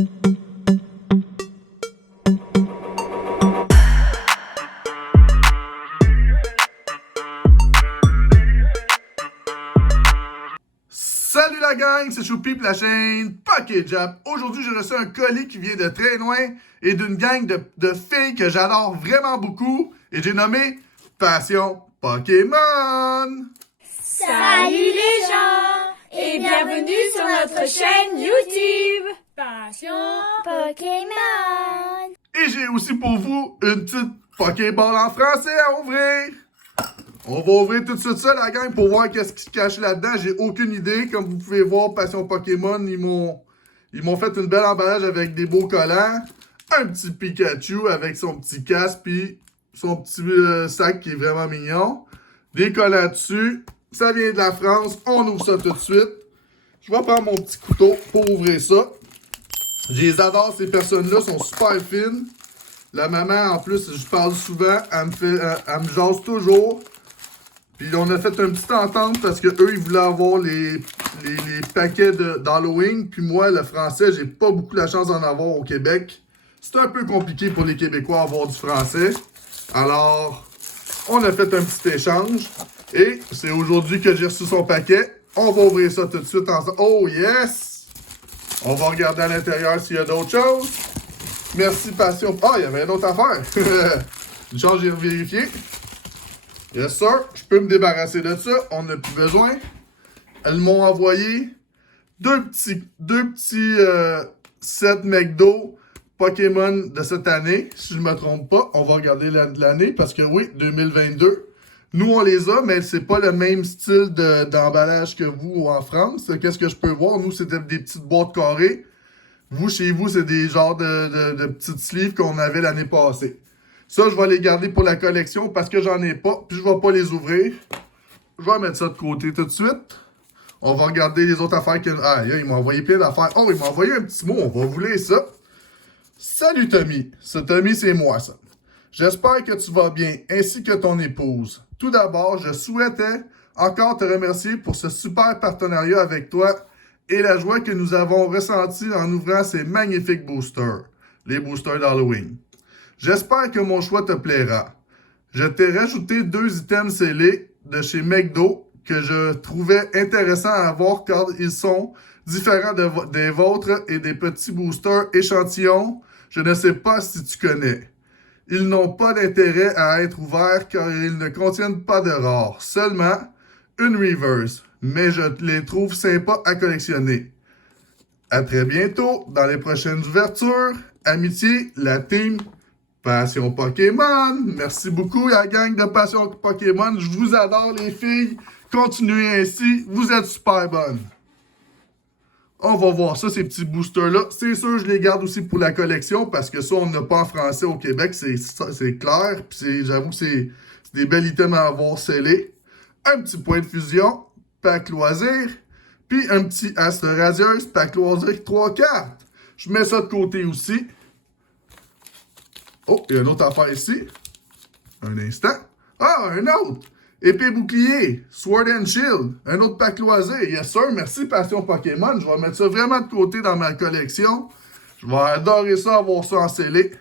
Salut la gang, c'est Choupi pour la chaîne PokéJap. Aujourd'hui, j'ai reçu un colis qui vient de très loin et d'une gang de filles que j'adore vraiment beaucoup et j'ai nommé Passion Pokémon. Salut les gens et bienvenue sur notre chaîne YouTube Passion Pokémon. Et j'ai aussi pour vous une petite Pokéball en français à ouvrir. On va ouvrir tout de suite ça, la gang, pour voir qu'est-ce qui se cache là-dedans. J'ai aucune idée. Comme vous pouvez voir, Passion Pokémon, ils m'ont fait une belle emballage avec des beaux collants. Un petit Pikachu avec son petit casque, puis son petit sac qui est vraiment mignon. Des collants dessus. Ça vient de la France. On ouvre ça tout de suite. Je vais prendre mon petit couteau pour ouvrir ça. Je les adore, ces personnes-là. Sont super fines. La maman, en plus, je parle souvent. Elle me jase toujours. Puis on a fait une petite entente parce que eux ils voulaient avoir les paquets d'Halloween. Puis moi, le français, j'ai pas beaucoup la chance d'en avoir au Québec. C'est un peu compliqué pour les Québécois d'avoir du français. Alors, on a fait un petit échange. Et c'est aujourd'hui que j'ai reçu son paquet. On va ouvrir ça tout de suite ensemble. Oh yes! On va regarder à l'intérieur s'il y a d'autres choses. Merci, Passion. Ah, il y avait une autre affaire. Une chance, j'ai vérifié. Yes, sir. Je peux me débarrasser de ça. On n'a plus besoin. Elles m'ont envoyé deux petits sets McDo Pokémon de cette année. Si je ne me trompe pas, on va regarder l'année parce que oui, 2022. Nous, on les a, mais c'est pas le même style d'emballage que vous en France. Qu'est-ce que je peux voir? Nous, c'était des petites boîtes carrées. Vous, chez vous, c'est des genres de petites sleeves qu'on avait l'année passée. Ça, je vais les garder pour la collection parce que j'en ai pas. Puis je vais pas les ouvrir. Je vais mettre ça de côté tout de suite. On va regarder les autres affaires que... Ah, il m'a envoyé plein d'affaires. Oh, il m'a envoyé un petit mot. On va vous lire ça. Salut Tommy. Ce Tommy, c'est moi, ça. J'espère que tu vas bien, ainsi que ton épouse. Tout d'abord, je souhaitais encore te remercier pour ce super partenariat avec toi et la joie que nous avons ressentie en ouvrant ces magnifiques boosters. Les boosters d'Halloween. J'espère que mon choix te plaira. Je t'ai rajouté 2 items scellés de chez McDo que je trouvais intéressants à avoir car ils sont différents des vôtres et des petits boosters échantillons. Je ne sais pas si tu connais. Ils n'ont pas d'intérêt à être ouverts car ils ne contiennent pas de rares, seulement une reverse, mais je les trouve sympas à collectionner. À très bientôt dans les prochaines ouvertures. Amitié, la team Passion Pokémon. Merci beaucoup la gang de Passion Pokémon. Je vous adore les filles. Continuez ainsi. Vous êtes super bonnes. On va voir ça, ces petits boosters-là. C'est sûr, je les garde aussi pour la collection parce que ça, on n'a pas en français au Québec. C'est clair. Puis j'avoue que c'est des belles items à avoir scellés. Un petit point de fusion. Pack loisir. Puis un petit Astre Radieuse. Pack loisir 3 cartes. Je mets ça de côté aussi. Oh, il y a une autre affaire ici. Un instant. Ah, un autre. Épée bouclier. Sword and Shield. Un autre pack loisir. Yes, sir. Merci, Passion Pokémon. Je vais mettre ça vraiment de côté dans ma collection. Je vais adorer ça, avoir ça en scellé.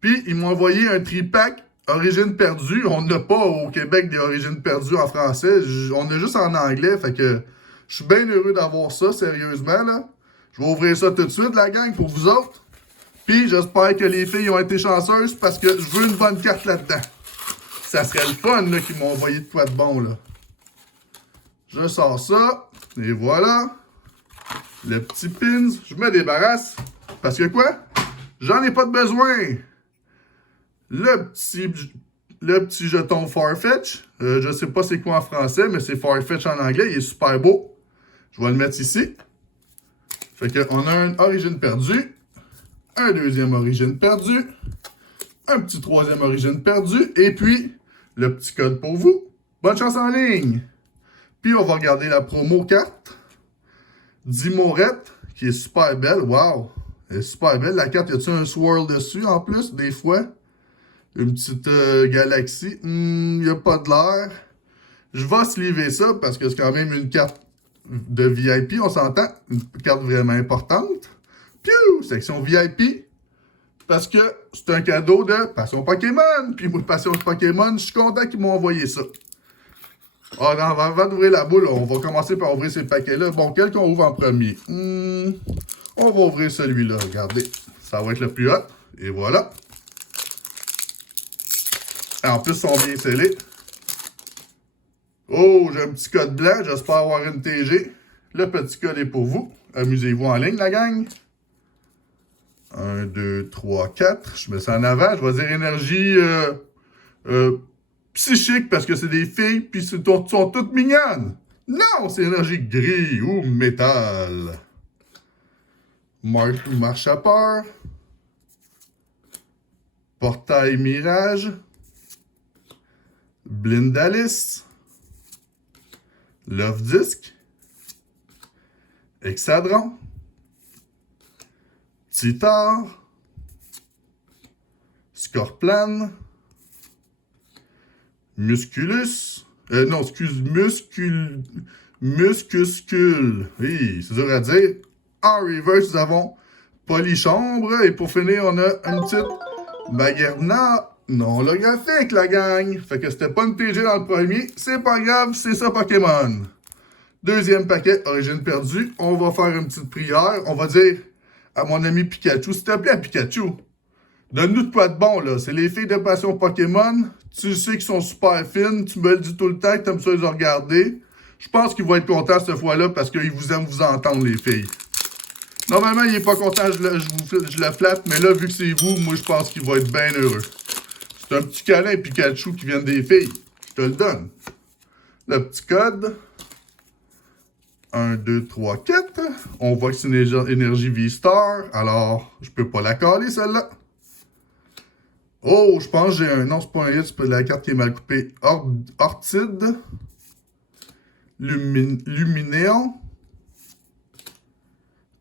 Puis, ils m'ont envoyé un tripack Origine perdue. On n'a pas au Québec des Origines perdues en français. On a juste en anglais. Fait que je suis bien heureux d'avoir ça, sérieusement, là. Je vais ouvrir ça tout de suite, la gang, pour vous autres. Puis j'espère que les filles ont été chanceuses parce que je veux une bonne carte là-dedans. Ça serait le fun là qu'ils m'ont envoyé de quoi de bon là. Je sors ça. Et voilà. Le petit pins. Je me débarrasse. Parce que quoi? J'en ai pas de besoin. Le petit jeton Farfetch. Je sais pas c'est quoi en français, mais c'est Farfetch en anglais. Il est super beau. Je vais le mettre ici. Fait qu'on a une origine perdue. Un deuxième origine perdue, un petit troisième origine perdue, et puis le petit code pour vous. Bonne chance en ligne! Puis on va regarder la promo carte. Dimorette, qui est super belle. Wow! Elle est super belle. La carte, y a-t-il un swirl dessus en plus, des fois? Une petite galaxie. Il n'y a pas de l'air. Je vais sliver ça parce que c'est quand même une carte de VIP, on s'entend. Une carte vraiment importante. Piou! Section VIP. Parce que c'est un cadeau de Passion Pokémon. Puis moi, Passion Pokémon, je suis content qu'ils m'ont envoyé ça. Ah non, avant d'ouvrir la boule, on va commencer par ouvrir ces paquets-là. Bon, quel qu'on ouvre en premier? On va ouvrir celui-là, regardez. Ça va être le plus hot. Et voilà. En plus, ils sont bien scellés. Oh, j'ai un petit code blanc. J'espère avoir une TG. Le petit code est pour vous. Amusez-vous en ligne, la gang. 1, 2, 3, 4. Je mets ça en avant. Je vais dire énergie psychique parce que c'est des filles puis sont toutes mignonnes. Non, c'est énergie gris ou métal. Marche à peur. Portail Mirage. Blindalis. Love Disc. Exadron. Titar. Scorplan. Musculus. Non, excuse, Muscuscule. Oui, c'est dur à dire. En reverse, nous avons Polychambre. Et pour finir, on a une petite Magerna non holographique, la gang. Fait que c'était pas une TG dans le premier. C'est pas grave, c'est ça Pokémon. Deuxième paquet, origine perdue. On va faire une petite prière. On va dire à mon ami Pikachu, s'il te plaît, Pikachu, donne-nous de quoi de bon, là. C'est les filles de Passion Pokémon. Tu sais qu'ils sont super fines. Tu me le dis tout le temps que t'aimes ça les regarder. Je pense qu'ils vont être contents cette fois-là parce qu'ils vous aiment vous entendre, les filles. Normalement, il est pas content, je le flatte, mais là, vu que c'est vous, moi, je pense qu'il va être bien heureux. C'est un petit câlin Pikachu qui vient des filles. Je te le donne. Le petit code. 1, 2, 3, 4. On voit que c'est une énergie V-Star. Alors, je peux pas la caler, celle-là. Oh, je pense que j'ai un... Non, c'est pas un hit, c'est la carte qui est mal coupée. Ortide. Luminéon.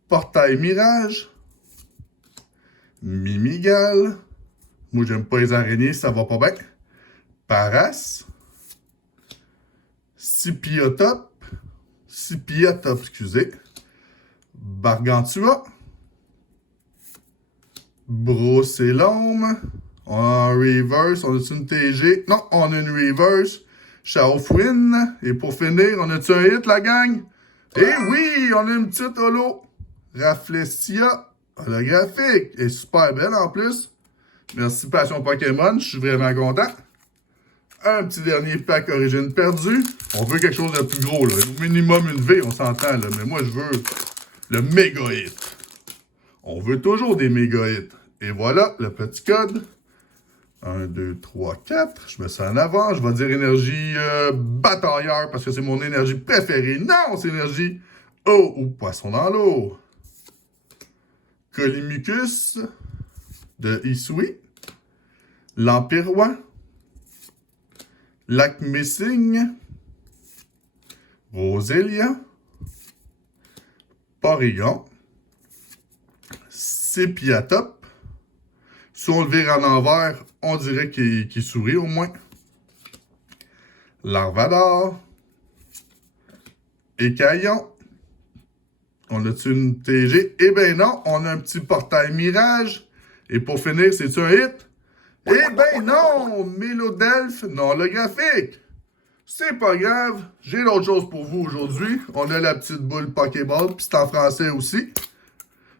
Portail Mirage. Mimigal. Moi, j'aime pas les araignées, ça va pas bien. Paras. Scipiotop, excusez. Bargantua. Brocélome. En reverse, on a une TG? Non, on a une reverse. Chaufouine. Et pour finir, on a-tu un hit, la gang? Eh oui, on a une petite holo. Rafflesia holographique. Elle est super belle en plus. Merci Passion Pokémon, je suis vraiment content. Un petit dernier pack origine perdue. On veut quelque chose de plus gros, là. Au minimum une V, on s'entend, là. Mais moi, je veux le méga hit. On veut toujours des méga hits. Et voilà, le petit code. 1, 2, 3, 4. Je mets ça en avant. Je vais dire énergie batailleur parce que c'est mon énergie préférée. Non, c'est énergie eau ou poisson dans l'eau. Colimicus de Isui. Lampirois. Lac Missing. Roselia. Porygon. Sépiatop. Si on le vire en envers, on dirait qu'il sourit au moins. Larvador. Écaillon. On a-tu une TG? Eh ben non, on a un petit portail Mirage. Et pour finir, c'est-tu un hit? Eh ben non! Mélodelphe non holographique. C'est pas grave, j'ai d'autres choses pour vous aujourd'hui. On a la petite boule Pokéball, puis c'est en français aussi.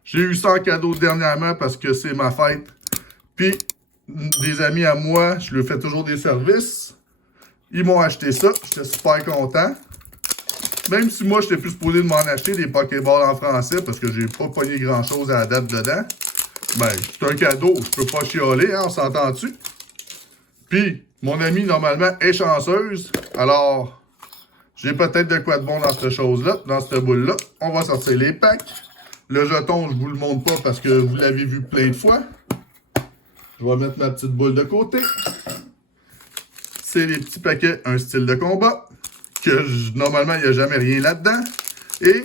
J'ai eu ça en cadeau dernièrement parce que c'est ma fête. Puis, des amis à moi, je leur fais toujours des services. Ils m'ont acheté ça, j'étais super content. Même si moi, j'étais plus supposé de m'en acheter des Pokéballs en français parce que j'ai pas pogné grand-chose à la date dedans. Ben, c'est un cadeau, je peux pas chialer, hein, on s'entend-tu? Puis, mon amie, normalement, est chanceuse. Alors, j'ai peut-être de quoi de bon dans cette chose-là, dans cette boule-là. On va sortir les packs. Le jeton, je vous le montre pas parce que vous l'avez vu plein de fois. Je vais mettre ma petite boule de côté. C'est les petits paquets, un style de combat. Normalement, il n'y a jamais rien là-dedans. Et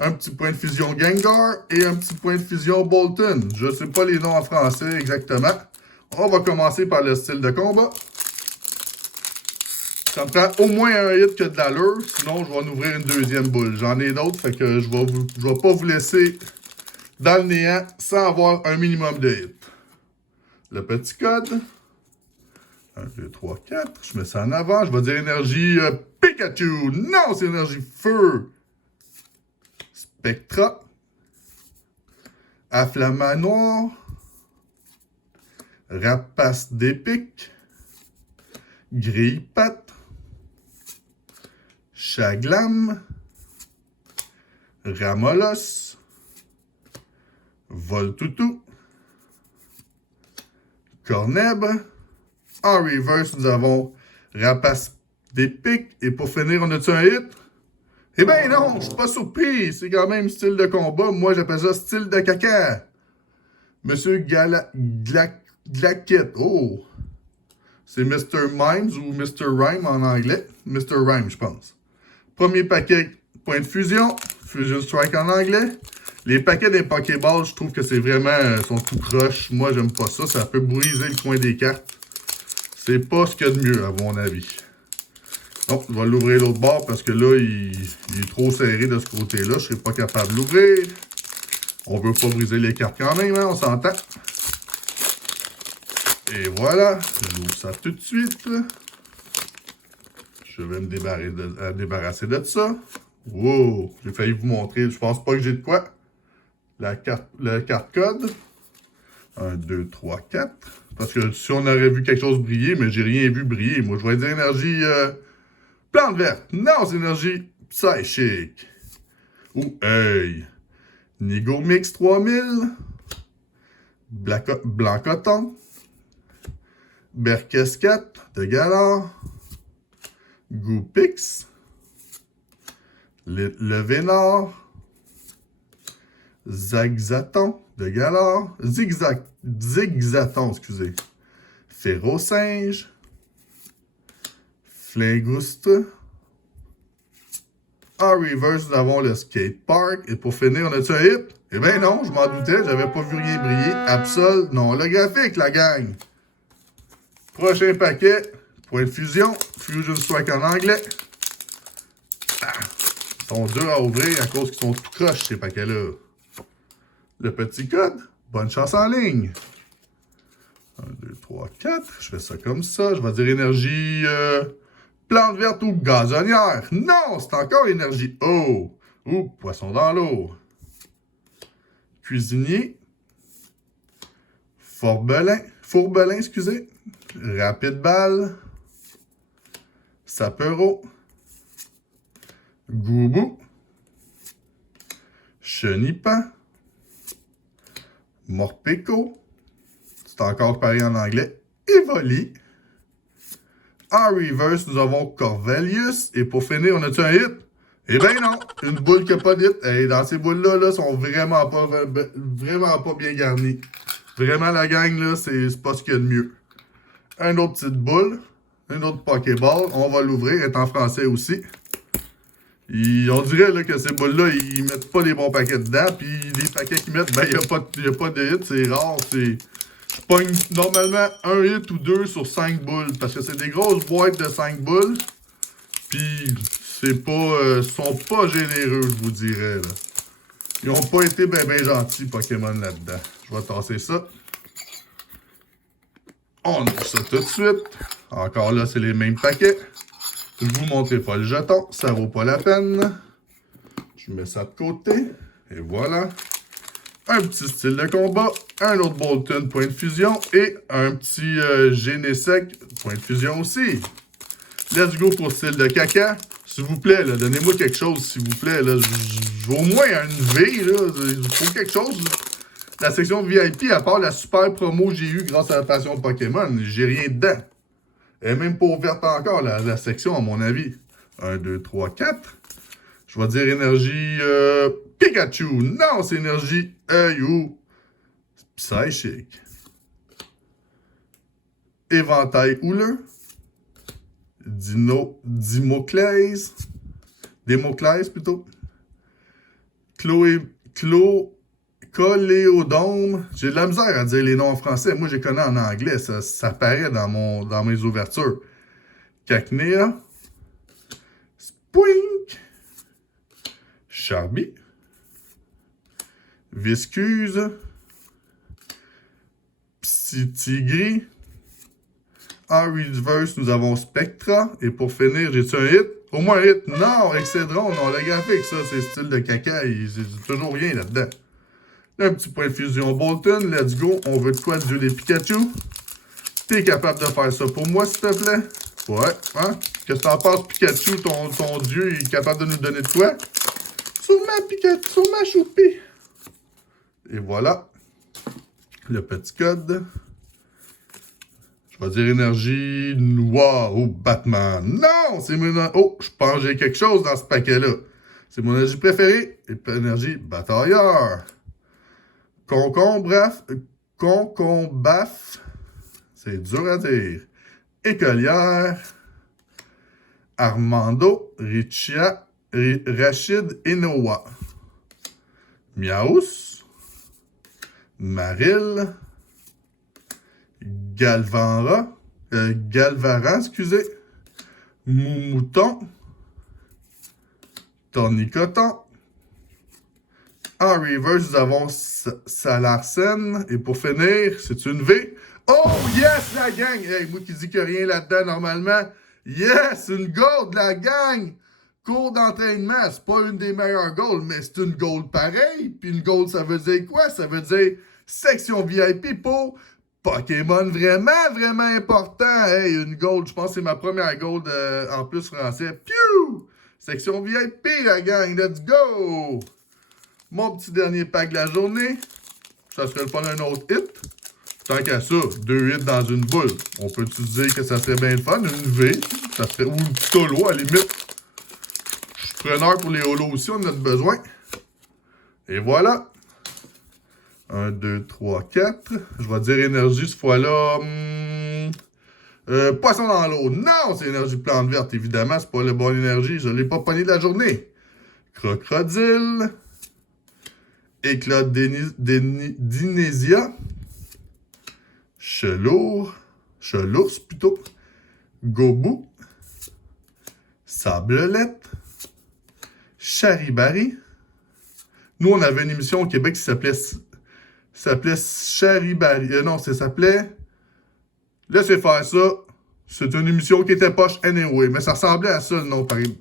un petit point de fusion Gengar et un petit point de fusion Bolton. Je ne sais pas les noms en français exactement. On va commencer par le style de combat. Ça me prend au moins un hit que de l'allure. Sinon, je vais en ouvrir une deuxième boule. J'en ai d'autres, fait que je vais pas vous laisser dans le néant sans avoir un minimum de hits. Le petit code. 1, 2, 3, 4. Je mets ça en avant. Je vais dire énergie Pikachu. Non, c'est énergie feu. Spectra. Afflamant noir. Rapace d'épique. Grille-patte. Chaglam. Ramolos. Voltoutou. Corneb. En reverse, nous avons Rapace d'épique. Et pour finir, on a-tu un hit? Eh ben non, je suis pas surpris. C'est quand même style de combat. Moi, j'appelle ça style de caca. Monsieur Glackett. Oh! C'est Mr. Mimes ou Mr. Rhyme en anglais. Mr. Rhyme, je pense. Premier paquet, point de fusion. Fusion Strike en anglais. Les paquets des Pokéballs, je trouve que c'est vraiment... sont tout croches. Moi, j'aime pas ça. Ça peut briser le coin des cartes. C'est pas ce qu'il y a de mieux, à mon avis. Donc, je vais l'ouvrir l'autre bord parce que là, il est trop serré de ce côté-là. Je serai pas capable de l'ouvrir. On veut pas briser les cartes quand même, hein, on s'entend. Et voilà, j'ouvre ça tout de suite. Je vais me débarrasser de ça. Wow, j'ai failli vous montrer. Je pense pas que j'ai de quoi. Le carte code. 1, 2, 3, 4. Parce que si on aurait vu quelque chose briller, mais j'ai rien vu briller. Moi, je vais dire énergie plante verte. Non, c'est énergie psychique. Ou hey. Nigomix 3000. Blanc coton. Berkes 4 de Galar. Goupix. Le Vénard. Zigzaton de Galar. Zigzaton, excusez. Ferrosinge. Flingouste. En reverse, nous avons le Skate Park. Et pour finir, on a-tu un hit? Eh bien non, je m'en doutais, j'avais pas vu rien briller. Absol, non, holographique, la gang. Prochain paquet, point de fusion, Fusion Strike en anglais. Ah, ils sont durs à ouvrir à cause qu'ils sont tout croches, ces paquets-là. Le petit code, bonne chance en ligne. 1, 2, 3, 4, je fais ça comme ça. Je vais dire énergie plante verte ou gazonnière. Non, c'est encore énergie eau. Ou poisson dans l'eau. Cuisinier. Fourbelin, excusez. Rapide balle. Sapero. Goubou. Chenipan. Morpeko. C'est encore pareil en anglais. Evoli. En reverse, nous avons Corvelius. Et pour finir, on a-tu un hit? Eh bien non, une boule qui n'a pas de hit. Et dans ces boules-là, sont vraiment pas bien garnies. Vraiment, la gang, là, c'est pas ce qu'il y a de mieux. Une autre petite boule. Une autre Pokéball. On va l'ouvrir. Elle est en français aussi. On dirait là, que ces boules-là, ils mettent pas les bons paquets dedans. Puis les paquets qu'ils mettent, ben, il n'y a pas de hit. C'est rare. Je pogne normalement un hit ou deux sur 5 boules. Parce que c'est des grosses boîtes de 5 boules. Puis, c'est pas... sont pas généreux, je vous dirais, là. Ils ont pas été ben gentils, Pokémon, là-dedans. Je vais tasser ça. On ouvre ça tout de suite. Encore là, c'est les mêmes paquets. Je vous montrerai pas le jeton. Ça vaut pas la peine. Je mets ça de côté. Et voilà. Un petit style de combat. Un autre Bolton, point de fusion. Et un petit Genesec, point de fusion aussi. Let's go pour style de caca. S'il vous plaît, là, donnez-moi quelque chose, s'il vous plaît. Là. Je veux au moins une V, là. Il faut quelque chose. Là. La section VIP, à part la super promo que j'ai eue grâce à la passion Pokémon, j'ai rien dedans. Elle est même pas ouverte encore, la section, à mon avis. 1, 2, 3, 4. Je vais dire énergie Pikachu. Non, c'est énergie ou Psychic. Éventail houleux. Dimoclès. Démoclès, plutôt. Coléodome. J'ai de la misère à dire les noms en français. Moi, je les connais en anglais. Ça paraît dans mes ouvertures. Cacnea. Spoink. Charby. Viscuse, Psy-Tigri. En reverse, nous avons Spectra. Et pour finir, j'ai-tu un hit? Au moins un hit. Non, Excedron, non, le graphique, ça, c'est style de caca. C'est toujours rien là-dedans. Un petit point de fusion Bolton. Let's go. On veut de quoi, Dieu des Pikachu? T'es capable de faire ça pour moi, s'il te plaît? Ouais, hein? Qu'est-ce que t'en penses, Pikachu? Ton dieu est capable de nous donner de quoi? Sur ma Pikachu, sur ma Choupi. Et voilà. Le petit code. Je vais dire énergie noire ou Batman. Non! C'est mon... Oh, je pense que j'ai quelque chose dans ce paquet-là. C'est mon énergie préférée. Et énergie batailleur. Concombaf. C'est dur à dire. Écolière. Armando. Richia. Rachid et Noah. Miaus. Maril. Galvaran, excusez. Mouton. Tornicoton. En reverse, nous avons Salarsen. Et pour finir, c'est une V. Oh yes, la gang! Hey, moi qui dis que rien là-dedans normalement. Yes, une gold, la gang! Cours d'entraînement, c'est pas une des meilleures golds, mais c'est une gold pareil. Puis une gold, ça veut dire quoi? Ça veut dire section VIP pour Pokémon vraiment important. Hey, une gold, je pense que c'est ma première gold en plus français. Piou! Section VIP, la gang, let's go! Mon petit dernier pack de la journée. Ça serait le fun d'un autre hit. Tant qu'à ça, 2 hits dans une boule. On peut-tu dire que ça serait bien le fun? Une V, ça serait, ou une petite holo à la limite. Je suis preneur pour les holos aussi, on en a besoin. Et voilà. 1, 2, 3, 4. Je vais dire énergie cette fois-là. Poisson dans l'eau. Non, c'est énergie plante verte, évidemment. C'est pas le bon énergie. Je l'ai pas pogné de la journée. Crocodile. Éclat d'Inésia. Chelours plutôt. Gobou. Sablelette. Charibari. Nous, on avait une émission au Québec qui s'appelait Charibari. Non, ça s'appelait... Laissez faire ça. C'est une émission qui était poche anyway, mais ça ressemblait à ça le nom, pareil.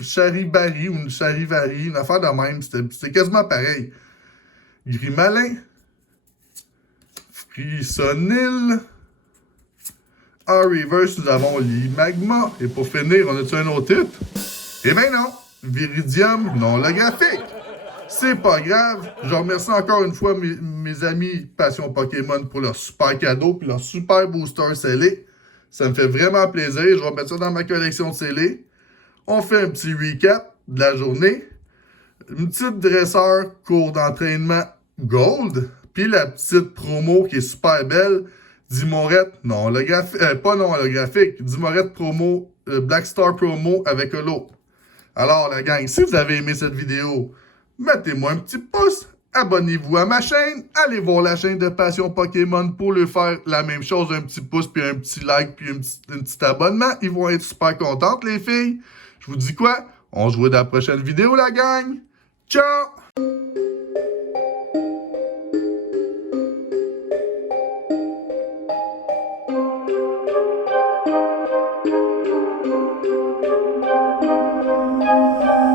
Charibari ou une Charivari, une affaire de même. C'était quasiment pareil. Grimalin. Frissonil. En reverse, nous avons l'Imagma. Et pour finir, on a-tu un autre titre? Eh ben non. Viridium non holographique. C'est pas grave. Je remercie encore une fois mes amis Passion Pokémon pour leur super cadeau puis leur super booster scellé. Ça me fait vraiment plaisir. Je vais mettre ça dans ma collection de scellés. On fait un petit recap de la journée. Une petite dresseur cours d'entraînement Gold. Puis la petite promo qui est super belle. Dimorette non holographique. Pas non holographique. Dimorette promo. Black Star promo avec Holo. Alors la gang, si vous avez aimé cette vidéo, mettez-moi un petit pouce, abonnez-vous à ma chaîne, allez voir la chaîne de Passion Pokémon pour leur faire la même chose, un petit pouce, puis un petit like, puis un petit abonnement. Ils vont être super contentes, les filles. Je vous dis quoi? On se voit dans la prochaine vidéo, la gang. Ciao!